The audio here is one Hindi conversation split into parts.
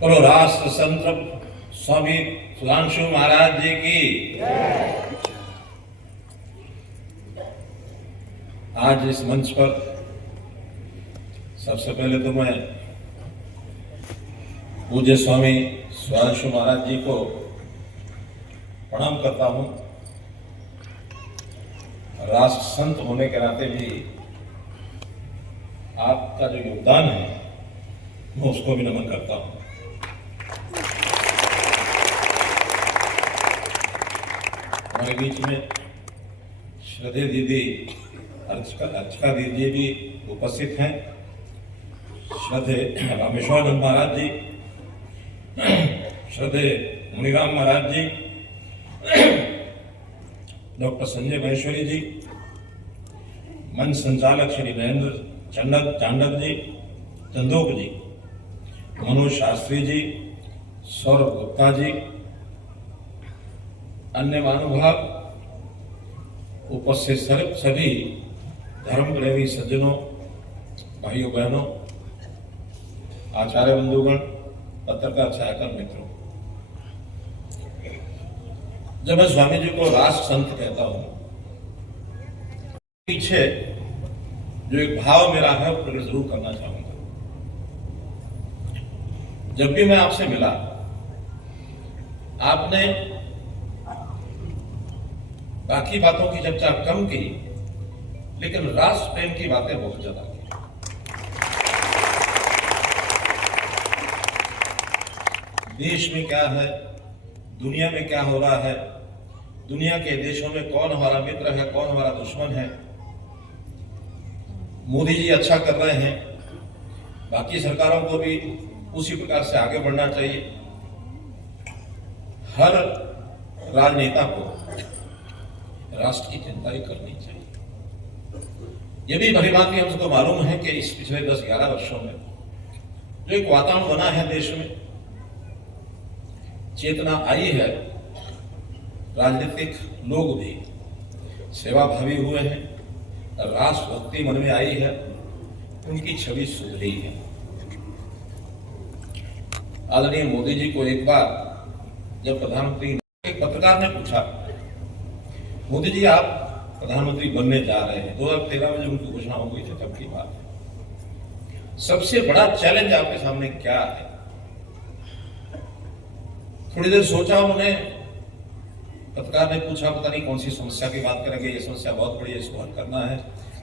बोलो राष्ट्र संत स्वामी सुधांशु महाराज जी की। आज इस मंच पर सबसे पहले तो मैं पूज्य स्वामी सुधांशु महाराज जी को प्रणाम करता हूं। राष्ट्र संत होने के नाते भी आपका जो योगदान है मैं उसको भी नमन करता हूं। हमारे बीच में श्रद्धेय दीदी अर्चका दीदी भी उपस्थित हैं। श्रद्धेय रामेश्वरानंद महाराज जी, श्रद्धेय मुनिराम महाराज जी, डॉक्टर संजय महेश्वरी जी, मंच संचालक श्री नरेंद्र चांडक जी, चंदोक जी, मनोज शास्त्री जी, सौरभ गुप्ता जी, अन्य महानुभाव, उपस्थित सभी धर्म प्रेमी सज्जनों, भाइयों बहनों, आचार्य बंधुगण, पत्रकार छायाकर मित्रों, जब मैं स्वामी जी को राष्ट्र संत कहता हूं, पीछे जो एक भाव मेरा है वो प्रकट जरूर करना चाहूंगा। जब भी मैं आपसे मिला, आपने बाकी बातों की चर्चा कम की, लेकिन राष्ट्र प्रेम की बातें बहुत ज्यादा की। देश में क्या है, दुनिया में क्या हो रहा है, दुनिया के देशों में कौन हमारा मित्र है, कौन हमारा दुश्मन है। मोदी जी अच्छा कर रहे हैं, बाकी सरकारों को भी उसी प्रकार से आगे बढ़ना चाहिए। हर राजनेता को राष्ट्र की चिंता ही करनी चाहिए। यह भी भली भांति हम सबको मालूम है कि इस पिछले 10-11 वर्षों में जो एक वातावरण बना है देश में, चेतना आई है, राजनीतिक लोग भी सेवाभावी हुए हैं, राष्ट्रभक्ति मन में आई है, उनकी छवि सुधरी है। आदरणीय मोदी जी को एक बार जब प्रधानमंत्री, एक पत्रकार ने पूछा, मोदी जी आप प्रधानमंत्री बनने जा रहे हैं, 2013 में जब उनकी घोषणा हो गई थी तब की बात है, सबसे बड़ा चैलेंज आपके सामने क्या है? थोड़ी देर सोचा उन्होंने, पत्रकार ने पूछा पता नहीं कौन सी समस्या की बात करेंगे, ये समस्या बहुत बड़ी है, इसको हल करना है,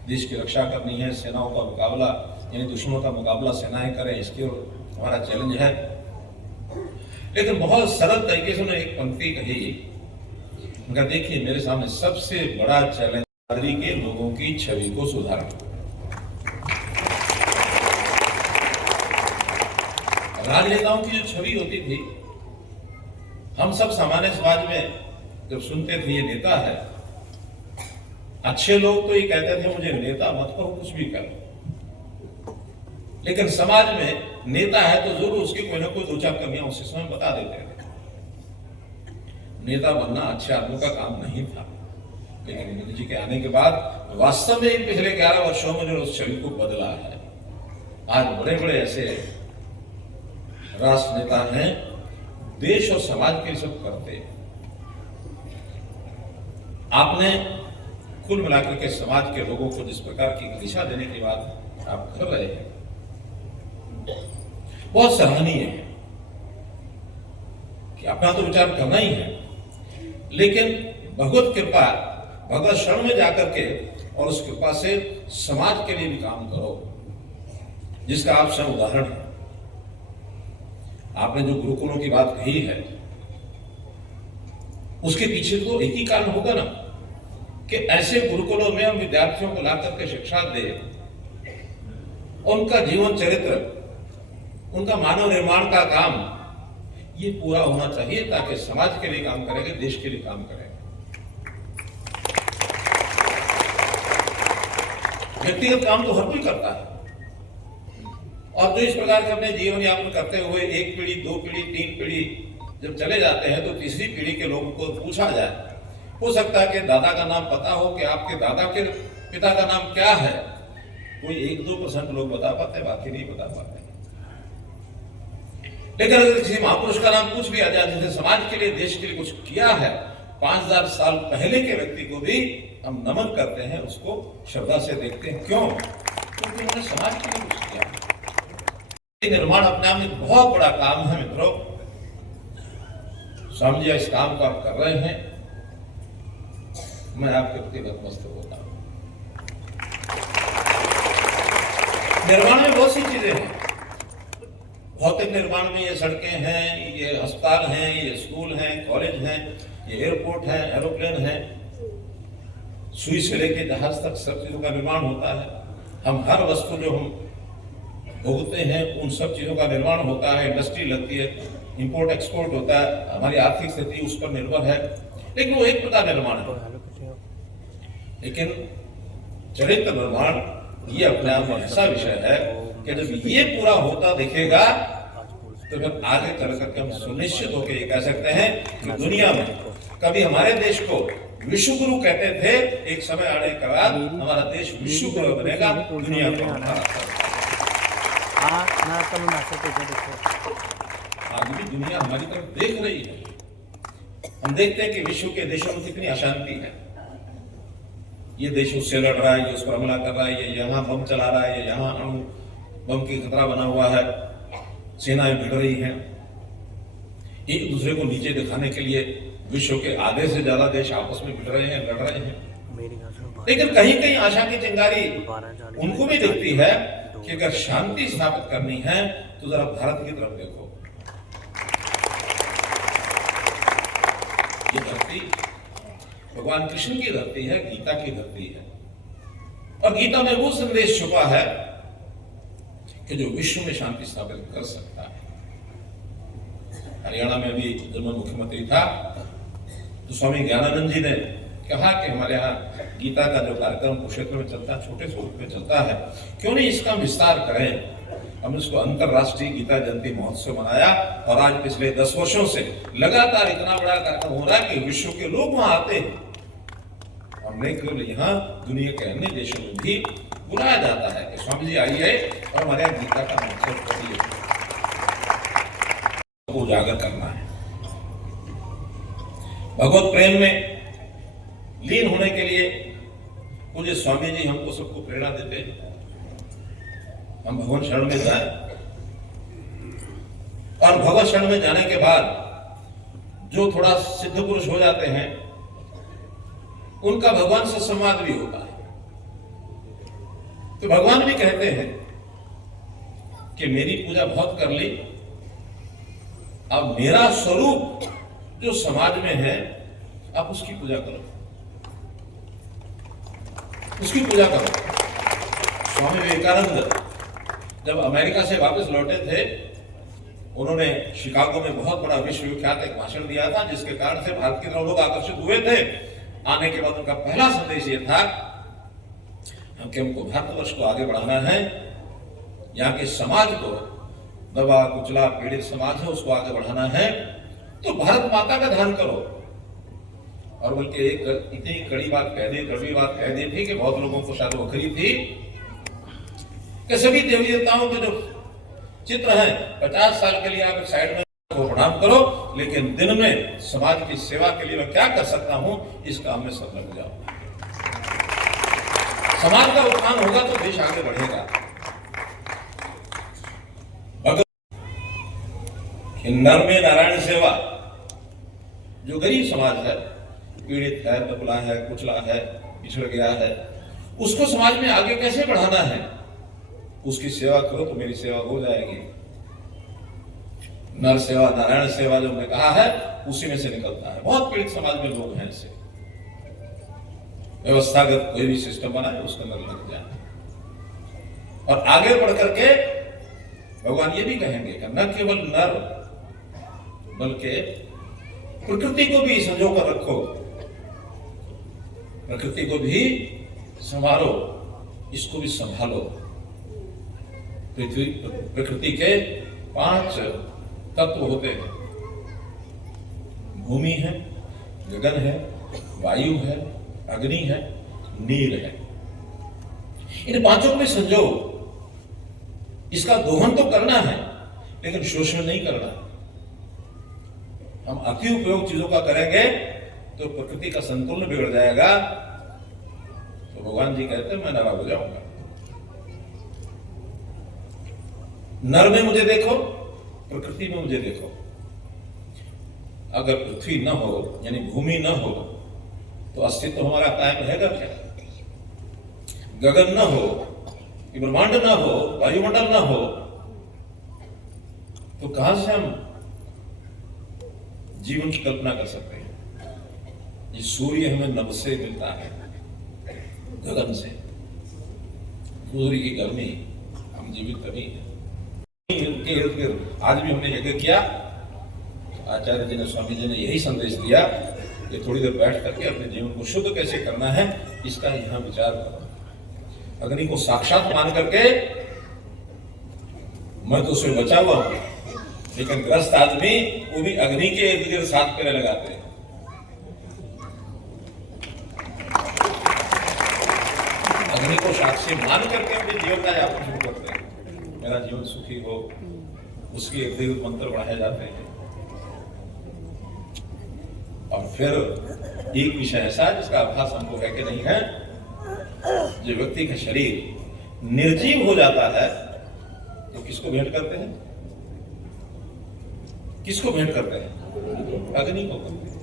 देश की रक्षा करनी है, सेनाओं का मुकाबला यानी दुश्मनों का मुकाबला सेनाएं करें, इसकी ओर हमारा चैलेंज है। लेकिन बहुत सरल तरीके से उन्होंने एक पंक्ति कही, उनका देखिए मेरे सामने सबसे बड़ा चैलेंज बहादुरी के लोगों की छवि को सुधारना। राजनेताओं की जो छवि होती थी, हम सब सामान्य समाज में जब सुनते थे ये नेता है, अच्छे लोग तो ये कहते थे मुझे नेता मत कहो, कुछ भी करो, लेकिन समाज में नेता है तो जरूर उसकी कोई ना कोई दो चार कमियां उसी समय बता देते थे। नेता बनना अच्छे आदमी का काम नहीं था, लेकिन मोदी जी के आने के बाद वास्तव में इन पिछले 11 वर्षों में जो उस छवि को बदला है, आज बड़े बड़े ऐसे राष्ट्र नेता हैं, देश और समाज के लिए सब करते हैं। आपने कुल मिलाकर के समाज के लोगों को जिस प्रकार की दिशा देने की बात आप कर रहे हैं, बहुत सराहनीय है कि अपना तो विचार करना ही है, लेकिन भगवत कृपा, भगवत शरण में जाकर के और उस कृपा से समाज के लिए भी काम करो, जिसका आप स्वयं उदाहरण है। आपने जो गुरुकुलों की बात कही है, उसके पीछे तो एक ही कारण होगा ना कि ऐसे गुरुकुलों में हम विद्यार्थियों को लाकर के शिक्षा दें, उनका जीवन चरित्र, उनका मानव निर्माण का काम ये पूरा होना चाहिए, ताकि समाज के लिए काम करेंगे, देश के लिए काम करेंगे। व्यक्तिगत काम तो हर कोई करता है, और जो इस प्रकार के अपने जीवन यापन करते हुए एक पीढ़ी, 2 पीढ़ी, 3 पीढ़ी जब चले जाते हैं, तो तीसरी पीढ़ी के लोगों को पूछा जाए, हो सकता है कि दादा का नाम पता हो कि आपके दादा के पिता का नाम क्या है, कोई 1-2% लोग बता पाते, बाकी नहीं बता पाते। लेकिन अगर किसी महापुरुष का नाम पूछ लिया जाए जिसने समाज के लिए, देश के लिए कुछ किया है, 5000 साल पहले के व्यक्ति को भी हम नमन करते हैं, उसको श्रद्धा से देखते हैं। क्यों? क्योंकि उन्होंने समाज के लिए कुछ किया। निर्माण अपने आप में बहुत बड़ा काम है मित्रों। स्वामी जी इस काम को आप कर रहे हैं, मैं आपके प्रति नतमस्तक होता हूं। निर्माण में बहुत सी चीजें हैं। भौतिक निर्माण में ये सड़कें हैं, ये अस्पताल हैं, ये स्कूल हैं, कॉलेज हैं, ये एयरपोर्ट है, एरोप्लेन है, सुई से लेके जहाज तक सब चीजों का निर्माण होता है। हम हर वस्तु जो हम भोगते हैं उन सब चीजों का निर्माण होता है, इंडस्ट्री लगती है, इंपोर्ट एक्सपोर्ट होता है, हमारी आर्थिक स्थिति उस पर निर्भर है। लेकिन वो एक प्रकार निर्माण है। लेकिन चरित्र निर्माण ये अपने आप में ऐसा विषय है कि जब ये पूरा होता दिखेगा तो फिर आगे चल करके हम सुनिश्चित होकर ये कह सकते हैं कि दुनिया में कभी हमारे देश को विश्व गुरु कहते थे, एक समय आने के बाद हमारा देश विश्व गुरु बनेगा, दुनिया में। आज भी दुनिया हमारी तरफ देख रही है। हम देखते हैं कि विश्व के देशों में कितनी अशांति है। ये देश उससे लड़ रहा है, ये उस पर हमला कर रहा है, ये यहाँ बम चला रहा है, ये यहाँ अणु बम की खतरा बना हुआ है, सेनाएं भिड़ रही हैं। एक दूसरे को नीचे दिखाने के लिए विश्व के आधे से ज्यादा देश आपस में भिड़ रहे हैं, लड़ रहे हैं। लेकिन कहीं कहीं आशा की चिंगारी उनको भी दिखती है कि अगर शांति स्थापित करनी है तो जरा भारत की तरफ देखो। ये धरती भगवान कृष्ण की धरती है, गीता की धरती है, और गीता में वो संदेश छुपा है कि जो विश्व में शांति स्थापित कर सकता है। हरियाणा में भी जब मैं मुख्यमंत्री था तो स्वामी ज्ञानानंद जी ने कहा कि हमारे यहाँ गीता का जो कार्यक्रम कुरुक्षेत्र में चलता है, छोटे स्वरूप में चलता है, क्यों नहीं इसका विस्तार करें। हमने इसको अंतरराष्ट्रीय गीता जयंती महोत्सव मनाया और आज पिछले 10 वर्षों से लगातार इतना बड़ा कार्यक्रम हो रहा है कि विश्व के लोग वहां आते हैं। और नहीं केवल यहाँ, दुनिया के अन्य देशों में भी बुलाया जाता है कि स्वामी जी आइए और हमारे यहाँ गीता का महोत्सव करिए। को उजागर करना है, भगवत प्रेम में लीन होने के लिए पूज्य स्वामी जी हमको सबको प्रेरणा देते हैं। हम भगवान शरण में जाएं और भगवत शरण में जाने के बाद जो थोड़ा सिद्ध पुरुष हो जाते हैं उनका भगवान से संवाद भी होता है। तो भगवान भी कहते हैं कि मेरी पूजा बहुत कर ली, अब मेरा स्वरूप जो समाज में है आप उसकी पूजा करो, उसकी पूजा करो। स्वामी विवेकानंद जब अमेरिका से वापस लौटे थे, उन्होंने शिकागो में बहुत बड़ा विश्व विख्यात एक भाषण दिया था, जिसके कारण से भारत की तरफ लोग आकर्षित हुए थे। आने के बाद उनका पहला संदेश ये था कि हमको भारतवर्ष को आगे बढ़ाना है, यहाँ के समाज को, दबा कुचला पीड़ित समाज है उसको आगे बढ़ाना है, तो भारत माता का ध्यान करो। और बल्कि एक इतनी कड़वी बात कह दी थी कि बहुत लोगों को शायद वखरी थी कि सभी देवी देवताओं के जो चित्र हैं 50 साल के लिए आप एक साइड में को प्रणाम करो, लेकिन दिन में समाज की सेवा के लिए मैं क्या कर सकता हूं इस काम में सब लग जाओ। समाज का उत्थान होगा तो देश आगे बढ़ेगा। नर में नारायण सेवा, जो गरीब समाज है, पीड़ित है, दबला है, कुचला है, पिछड़ गया है, उसको समाज में आगे कैसे बढ़ाना है, उसकी सेवा करो तो मेरी सेवा हो जाएगी। नर सेवा, नारायण सेवा जो हमने कहा है उसी में से निकलता है। बहुत पीड़ित समाज में लोग हैं, इससे व्यवस्थागत कोई भी सिस्टम बनाए उसके अंदर लग जाए। और आगे बढ़ करके भगवान ये भी कहेंगे कि न केवल नर बल्कि प्रकृति को भी संजो कर रखो, प्रकृति को भी संभालो, इसको भी संभालो। पृथ्वी प्रकृति के 5 तत्व होते हैं, भूमि है, गगन है, वायु है, अग्नि है, नील है। इन 5 को भी संजो, इसका दोहन तो करना है, लेकिन शोषण नहीं करना। हम अति उपयोग चीजों का करेंगे तो प्रकृति का संतुलन बिगड़ जाएगा। तो भगवान जी कहते हैं मैं नाराज हो जाऊंगा। नर में मुझे देखो, प्रकृति में मुझे देखो। अगर पृथ्वी न हो यानी भूमि न हो तो अस्तित्व हमारा कायम रहेगा क्या? गगन न हो, ब्रह्मांड न हो, वायुमंडल न हो तो कहां से हम जीवन की कल्पना कर सकते हैं? ये सूर्य हमें नभ से मिलता है, गगन से। सूर्य की गर्मी, हम जीवित तभी हैं। उनके इर्द गिर्द आज भी हमने यज्ञ किया। आचार्य जी ने, स्वामी जी ने यही संदेश दिया कि थोड़ी देर बैठ करके अपने जीवन को शुद्ध कैसे करना है इसका यहां विचार करो। अग्नि को साक्षात मान करके मैं तो उससे बचा हुआ हूं, लेकिन ग्रस्त आदमी वो भी अग्नि के इर्द गिर्द 7 फेरे लगाते हैं। अग्नि को साक्षी मान करके अपने जीवन का यापन शुरू करते हैं। मेरा जीवन सुखी हो, उसके इर्द गिर्द मंत्र बढ़ाए जाते हैं। और फिर एक विषय ऐसा है जिसका आभास हमको है कि नहीं है, जो व्यक्ति का शरीर निर्जीव हो जाता है तो किसको भेंट करते हैं? किसको भेंट करते हैं? अग्नि को करते हैं।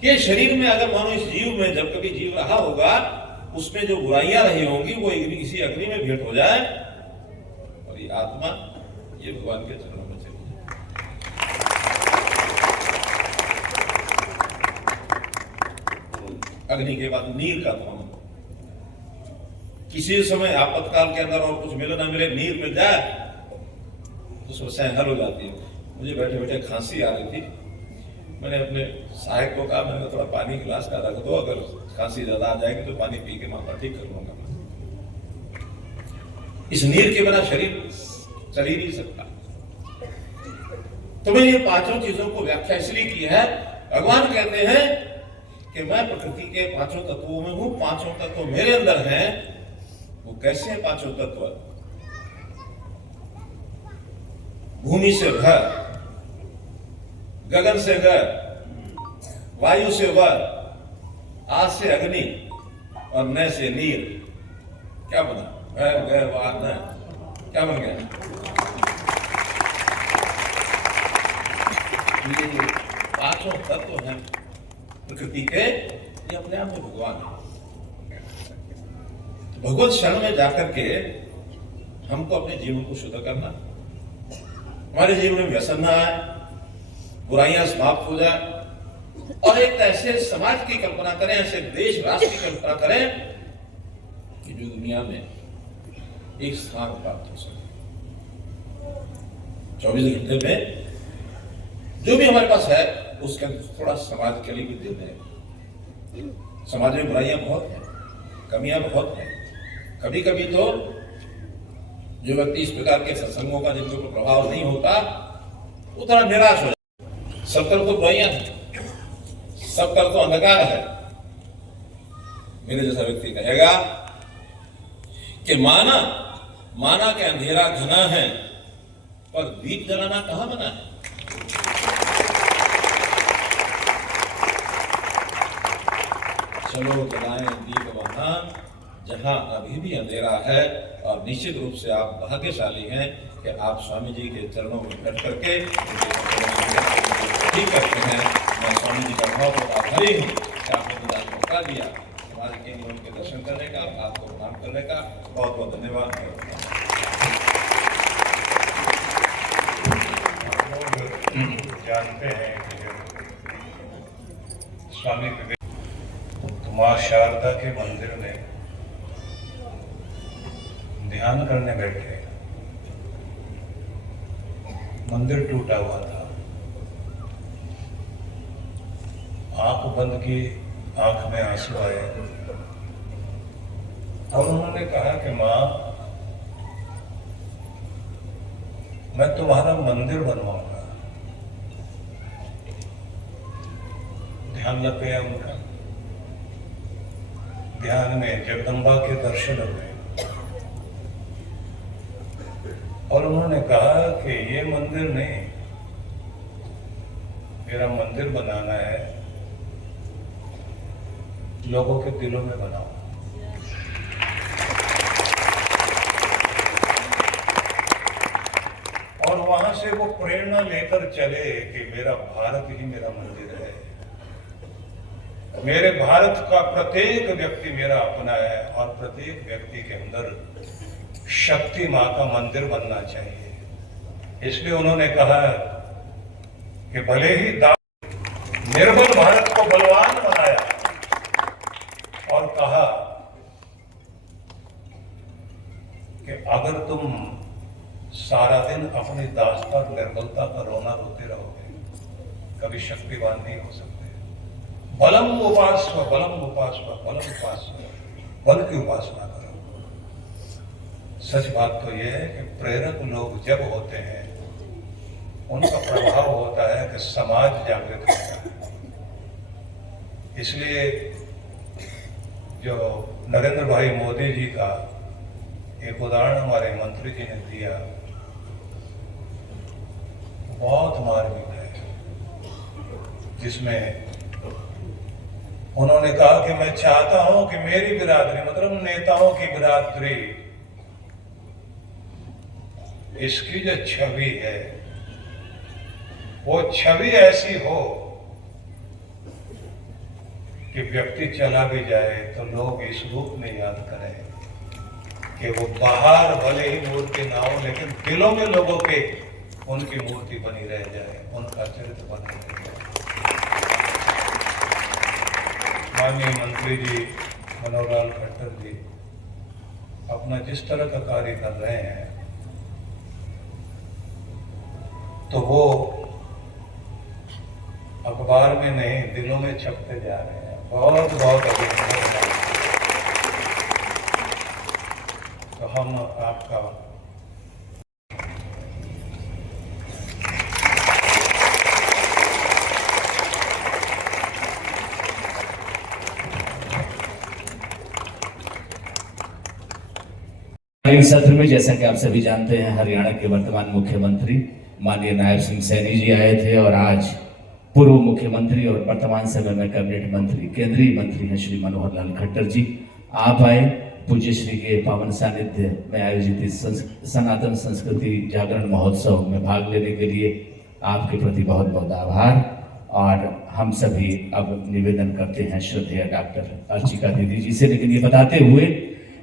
कि शरीर में अगर मानो इस जीव में जब कभी जीव रहा होगा उसमें जो बुराइयां रही होंगी वो किसी अग्नि में भेंट हो जाए और ये आत्मा ये भगवान के चरणों में चली जाए। अग्नि के बाद नीर का धर्म। किसी समय आपातकाल के अंदर और कुछ मिले ना मिले, नीर मिल जाए तो समस्याएं हल हो जाती है। मुझे बैठे बैठे खांसी आ रही थी। मैंने अपने सहायक को कहा, मैंने थोड़ा पानी गिलास का रख दो, अगर खांसी ज्यादा आ जाएगी तो पानी पी के माता ठीक कर लूंगा। इस नीर के बिना शरीर चल ही नहीं सकता। तो मैंने ये 5 चीजों को व्याख्या इसलिए की है। भगवान कहते हैं कि मैं प्रकृति के 5 तत्वों में हूं, 5 तत्व मेरे अंदर हैं। वो कैसे हैं 5 तत्व? भूमि से घर, गगन से घर, वायु से वर, आज से अग्नि और न से नीर। क्या बना? न क्या बन गया? ये 5 तत्व हैं प्रकृति के, ये अपने आप में भगवान है। भगवत शरण में जाकर के हमको अपने जीवन को शुद्ध करना, हमारे जीवन में व्यसन ना आए, बुराइयां समाप्त हो जाए और एक ऐसे समाज की कल्पना करें, ऐसे देश राष्ट्र की कल्पना करें कि जो दुनिया में एक स्थान प्राप्त हो सके। 24 घंटे में जो भी हमारे पास है उसके अंदर थोड़ा समाज के लिए भी दे दें। समाज में बुराइयां बहुत हैं, कमियां बहुत हैं। कभी कभी तो जो व्यक्ति इस प्रकार के सत्संगों का जिनके ऊपर प्रभाव नहीं होता वो थोड़ा निराश हो जाता। सब तरफ तो बुराइयां हैं, सब तरफ तो अंधकार है। मेरे जैसा व्यक्ति कहेगा कि माना कि अंधेरा घना है पर दीप जलाना कहां बना है? चलो जलाएं दीप वहां जहां अभी भी अंधेरा है। और निश्चित रूप से आप भाग्यशाली हैं कि आप स्वामी जी के चरणों में बैठ करके ठीक करते हैं। मैं स्वामी जी का बहुत बहुत आभारी हूँ कि आपने मुझे आज मौका दिया हमारे केंद्र के दर्शन करने का, आपको प्रणाम करने का। बहुत बहुत धन्यवाद। जानते हैं कि स्वामी विवेकानंद मां शारदा के मंदिर में ध्यान करने बैठे, मंदिर टूटा हुआ था। आंख बंद की, आंख में आंसू आए और उन्होंने कहा कि मां मैं तुम्हारा मंदिर बनवाऊंगा। ध्यान लग गया उनका। ध्यान में जगदम्बा के दर्शन हुए। और उन्होंने कहा कि ये मंदिर नहीं, मेरा मंदिर बनाना है, लोगों के दिलों में बनाओ। और वहां से वो प्रेरणा लेकर चले कि मेरा भारत ही मेरा मंदिर है, मेरे भारत का प्रत्येक व्यक्ति मेरा अपना है और प्रत्येक व्यक्ति के अंदर शक्ति मां का मंदिर बनना चाहिए। इसलिए उन्होंने कहा कि भले ही निर्बल भारत को बलवान बनाया और कहा कि अगर तुम सारा दिन अपनी दास्ता निर्बलता का रोना रोते रहोगे, कभी शक्तिवान नहीं हो सकते। बलम उपासना, बलम उपासना, बलम उपासना, बल की उपासना करो। सच बात तो यह है कि प्रेरक लोग जब होते हैं उनका प्रभाव होता है कि समाज जागृत होता है। इसलिए जो नरेंद्र भाई मोदी जी का एक उदाहरण हमारे मंत्री जी ने दिया, बहुत मार्मिक है, जिसमें उन्होंने कहा कि मैं चाहता हूं कि मेरी बिरादरी, मतलब नेताओं की बिरादरी, इसकी जो छवि है वो छवि ऐसी हो कि व्यक्ति चला भी जाए तो लोग इस रूप में याद करें कि वो बाहर भले ही मूर्ति ना हो लेकिन दिलों में लोगों के उनकी मूर्ति बनी रह जाए, उनका चरित्र बना रह जाए। माननीय मंत्री जी मनोहर लाल खट्टर जी अपना जिस तरह का कार्य कर रहे हैं तो वो अखबार में नहीं दिलों में छपते जा रहे हैं। बहुत बहुत अभिनंदन। तो हम आपका इस सत्र में जैसा कि आप सभी जानते हैं हरियाणा के वर्तमान मुख्यमंत्री माननीय नायब सिंह सैनी जी आए थे और आज पूर्व मुख्यमंत्री और वर्तमान समय में कैबिनेट मंत्री केंद्रीय मंत्री हैं श्री मनोहर लाल खट्टर जी आप आए। पूज्य श्री के पावन सानिध्य में आयोजित इस सनातन संस्कृति जागरण महोत्सव में भाग लेने के लिए आपके प्रति बहुत बहुत आभार। और हम सभी अब निवेदन करते हैं श्रद्धेय डॉक्टर अर्चिका दीदी जी से, लेकिन ये बताते हुए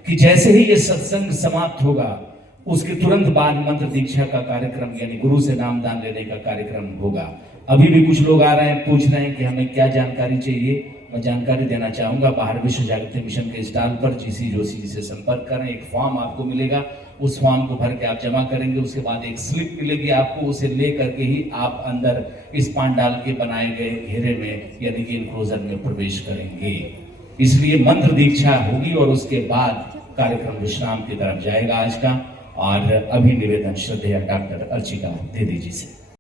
कि जैसे ही ये सत्संग समाप्त होगा उसके तुरंत बाद मंत्र दीक्षा का कार्यक्रम यानी गुरु से नामदान लेने का कार्यक्रम होगा। अभी भी कुछ लोग आ रहे हैं, पूछ रहे हैं कि हमें क्या जानकारी चाहिए। मैं जानकारी देना चाहूंगा, बाहर विश्व जागृति मिशन के स्टॉल पर जीसी जोशी जी से संपर्क करें। एक फॉर्म आपको मिलेगा, उस फॉर्म को भर के आप जमा करेंगे, उसके बाद एक स्लिप मिलेगी आपको, उसे ले करके ही आप अंदर इस पांडाल के बनाए गए घेरे में यानी कि इनक्लोजर में प्रवेश करेंगे। इसलिए मंत्र दीक्षा होगी और उसके बाद कार्यक्रम विश्राम की तरफ जाएगा आज का। और अभी निवेदन श्रद्धेय डॉक्टर अर्चिका दीदी जी से।